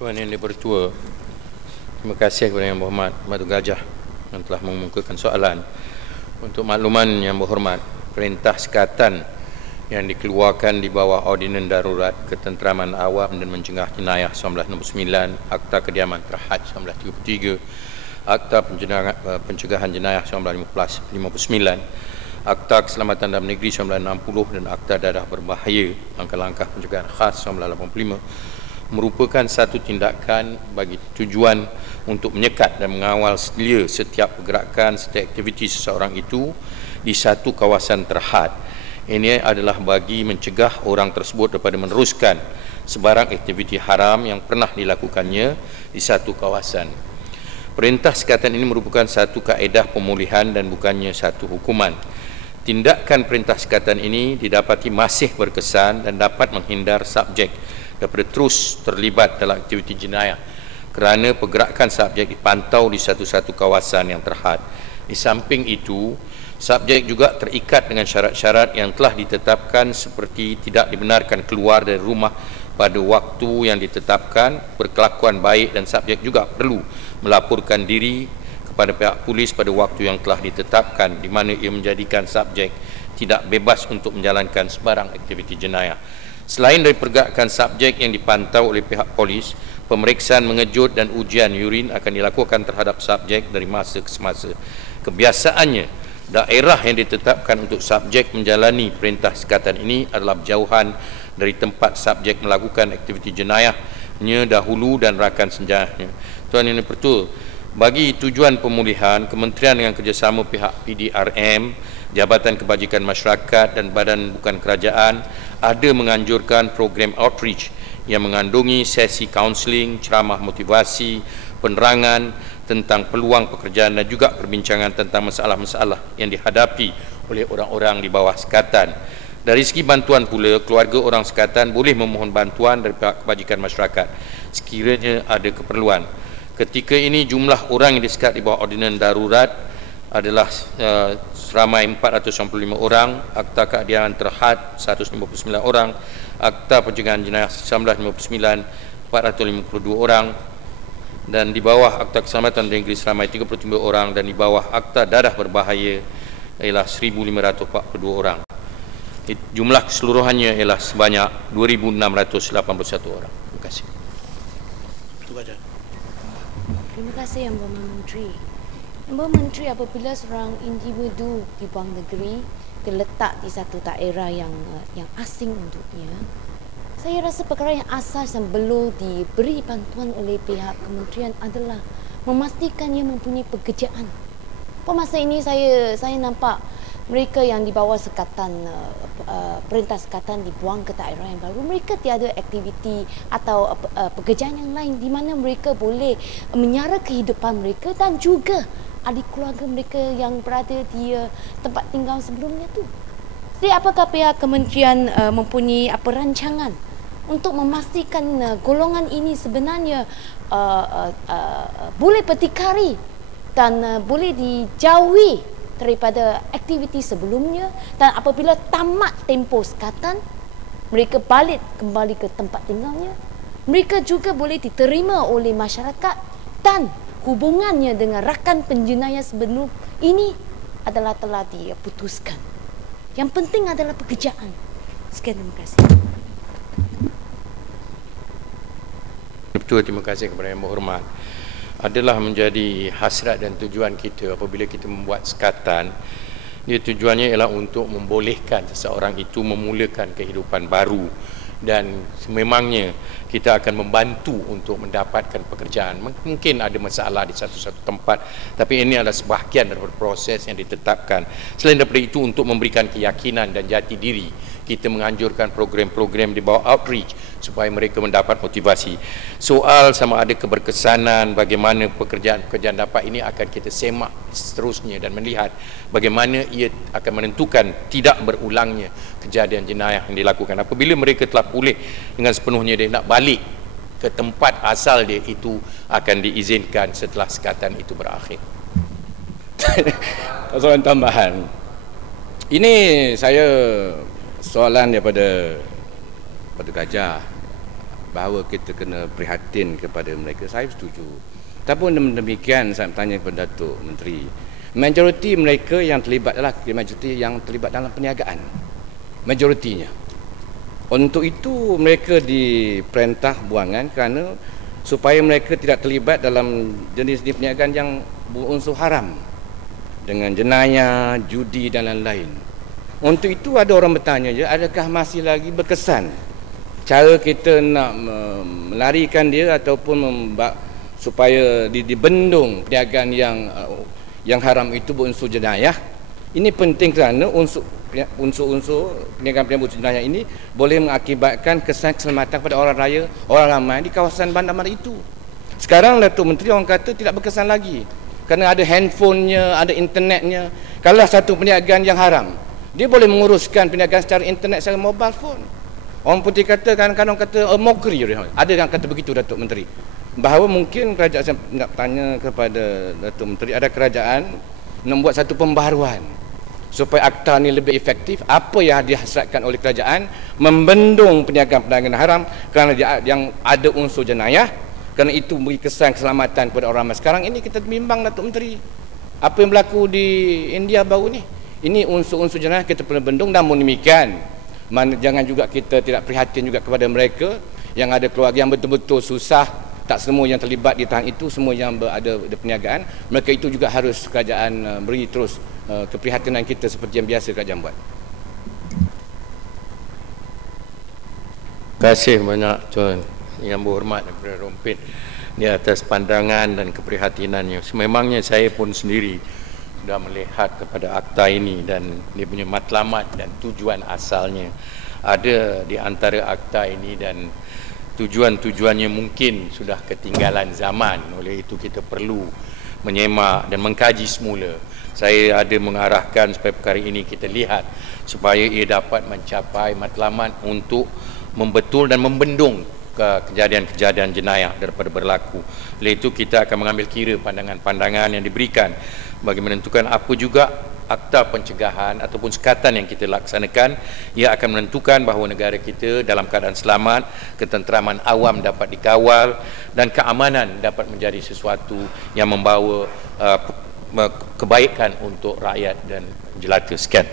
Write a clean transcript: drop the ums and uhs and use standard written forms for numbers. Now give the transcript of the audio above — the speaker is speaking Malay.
Tuan Yang Dipertua, terima kasih kepada Yang Berhormat Madu Gajah yang telah mengemukakan soalan. Untuk makluman Yang Berhormat, perintah sekatan yang dikeluarkan di bawah Ordinan Darurat Ketenteraman Awam dan Mencegah Jenayah 1969, Akta Kediaman Terhad 1933, Akta Pencegahan Jenayah 1959, Akta Keselamatan Dalam Negeri 1960 dan Akta Dadah Berbahaya Langkah-Langkah Pencegahan Khas 1985 merupakan satu tindakan bagi tujuan untuk menyekat dan mengawal selia setiap pergerakan, setiap aktiviti seseorang itu di satu kawasan terhad. Ini adalah bagi mencegah orang tersebut daripada meneruskan sebarang aktiviti haram yang pernah dilakukannya di satu kawasan. Perintah sekatan ini merupakan satu kaedah pemulihan dan bukannya satu hukuman. Tindakan perintah sekatan ini didapati masih berkesan dan dapat menghindar subjek daripada terus terlibat dalam aktiviti jenayah kerana pergerakan subjek dipantau di satu-satu kawasan yang terhad. Di samping itu, subjek juga terikat dengan syarat-syarat yang telah ditetapkan seperti tidak dibenarkan keluar dari rumah pada waktu yang ditetapkan, berkelakuan baik, dan subjek juga perlu melaporkan diri kepada pihak polis pada waktu yang telah ditetapkan, di mana ia menjadikan subjek tidak bebas untuk menjalankan sebarang aktiviti jenayah. Selain dari pergerakan subjek yang dipantau oleh pihak polis, pemeriksaan mengejut dan ujian urin akan dilakukan terhadap subjek dari masa ke semasa. Kebiasaannya, daerah yang ditetapkan untuk subjek menjalani perintah sekatan ini adalah berjauhan dari tempat subjek melakukan aktiviti jenayahnya dahulu dan rakan senjatanya. Tuan Yang Dipertua, bagi tujuan pemulihan, Kementerian dengan kerjasama pihak PDRM, Jabatan Kebajikan Masyarakat dan Badan Bukan Kerajaan ada menganjurkan program outreach yang mengandungi sesi kaunseling, ceramah motivasi, penerangan tentang peluang pekerjaan dan juga perbincangan tentang masalah-masalah yang dihadapi oleh orang-orang di bawah sekatan. Dari segi bantuan pula, keluarga orang sekatan boleh memohon bantuan dari pihak kebajikan masyarakat sekiranya ada keperluan. Ketika ini jumlah orang yang disekat di bawah ordinan darurat adalah seramai 495 orang, Akta Keadilan Terhad 159 orang, Akta Pencegahan Jenayah 1959 452 orang, dan di bawah Akta Keselamatan Negeri seramai 33 orang, dan di bawah Akta Dadah Berbahaya ialah 1542 orang. Jumlah keseluruhannya ialah sebanyak 2681 orang. Terima kasih. Terima kasih Yang Berhormat Menteri. Yang Berhormat Menteri, apabila seorang individu di Bank Negeri terletak di satu daerah yang asing untuknya, saya rasa perkara yang asas yang perlu diberi bantuan oleh pihak kementerian adalah memastikan ia mempunyai pekerjaan. Pada masa ini saya nampak mereka yang di bawah sekatan perintah sekatan dibuang ke daerah yang baru, mereka tiada aktiviti atau pekerjaan yang lain di mana mereka boleh menyara kehidupan mereka dan juga ahli keluarga mereka yang berada di tempat tinggal sebelumnya tu. Jadi apakah pihak kementerian mempunyai rancangan untuk memastikan golongan ini sebenarnya boleh berdikari dan boleh dijauhi daripada aktiviti sebelumnya, dan apabila tamat tempoh sekatan mereka balik kembali ke tempat tinggalnya, mereka juga boleh diterima oleh masyarakat dan hubungannya dengan rakan penjenayah sebelum ini adalah telah diputuskan. Yang penting adalah pekerjaan. Sekian, terima kasih. Betul, terima kasih kepada Yang Berhormat. Adalah menjadi hasrat dan tujuan kita apabila kita membuat sekatan. Dia tujuannya ialah untuk membolehkan seseorang itu memulakan kehidupan baru, dan memangnya kita akan membantu untuk mendapatkan pekerjaan. Mungkin ada masalah di satu-satu tempat, tapi ini adalah sebahagian daripada proses yang ditetapkan. Selain daripada itu, untuk memberikan keyakinan dan jati diri, kita menganjurkan program-program di bawah outreach supaya mereka mendapat motivasi. Soal sama ada keberkesanan bagaimana pekerjaan-pekerjaan dapat ini akan kita semak seterusnya dan melihat bagaimana ia akan menentukan tidak berulangnya kejadian jenayah yang dilakukan. Apabila mereka telah pulih dengan sepenuhnya, dia nak balik ke tempat asal dia, itu akan diizinkan setelah sekatan itu berakhir. Soalan tambahan. Ini saya soalan daripada Gajah. bahawa kita kena prihatin kepada mereka, saya setuju. Tapi demikian saya bertanya kepada Datuk Menteri, majoriti mereka yang terlibat adalah majoriti yang terlibat dalam perniagaan, majoritinya. Untuk itu mereka diperintah buangan kerana supaya mereka tidak terlibat dalam jenis-jenis perniagaan yang berunsur haram dengan jenayah, judi dan lain-lain. Untuk itu ada orang bertanya je, adakah masih lagi berkesan cara kita nak melarikan dia ataupun supaya dibendung perniagaan yang haram itu berunsur jenayah. Ini penting kerana unsur-unsur perniagaan berunsur jenayah ini boleh mengakibatkan kesan keselamatan kepada orang raya, orang ramai di kawasan bandar mara itu. Sekarang Datuk Menteri orang kata tidak berkesan lagi kerana ada handphonenya, ada internetnya. Kalau satu perniagaan yang haram, dia boleh menguruskan perniagaan secara internet, secara mobile phone. Orang putih kata, kadang-kadang kata mockery. Ada yang kata begitu, Datuk Menteri. Bahawa mungkin kerajaan, saya nak tanya kepada Datuk Menteri, ada kerajaan membuat satu pembaharuan supaya akta ini lebih efektif. Apa yang dihasratkan oleh kerajaan membendung perniagaan haram kerana yang ada unsur jenayah, kerana itu beri kesan keselamatan kepada orang ramai. Sekarang ini kita bimbang, Datuk Menteri, apa yang berlaku di India baru ni. Ini unsur-unsur jenayah kita perlu bendung. Namun demikian, jangan juga kita tidak prihatin juga kepada mereka yang ada keluarga yang betul-betul susah. Tak semua yang terlibat di tahan itu semua yang ada perniagaan. Mereka itu juga harus kerajaan beri terus keprihatinan kita seperti yang biasa kerajaan buat. Terima kasih banyak Tuan Yang Berhormat Daripada Rompit di atas pandangan dan keprihatinannya. Sememangnya saya pun sendiri sudah melihat kepada akta ini dan dia punya matlamat dan tujuan asalnya. Ada di antara akta ini dan tujuan-tujuannya mungkin sudah ketinggalan zaman. Oleh itu kita perlu menyemak dan mengkaji semula. Saya ada mengarahkan supaya perkara ini kita lihat supaya ia dapat mencapai matlamat untuk membetul dan membendung kejadian-kejadian jenayah daripada berlaku. Oleh itu kita akan mengambil kira pandangan-pandangan yang diberikan bagi menentukan apa juga akta pencegahan ataupun sekatan yang kita laksanakan. Ia akan menentukan bahawa negara kita dalam keadaan selamat, ketenteraman awam dapat dikawal dan keamanan dapat menjadi sesuatu yang membawa kebaikan untuk rakyat dan jelata. Sekian.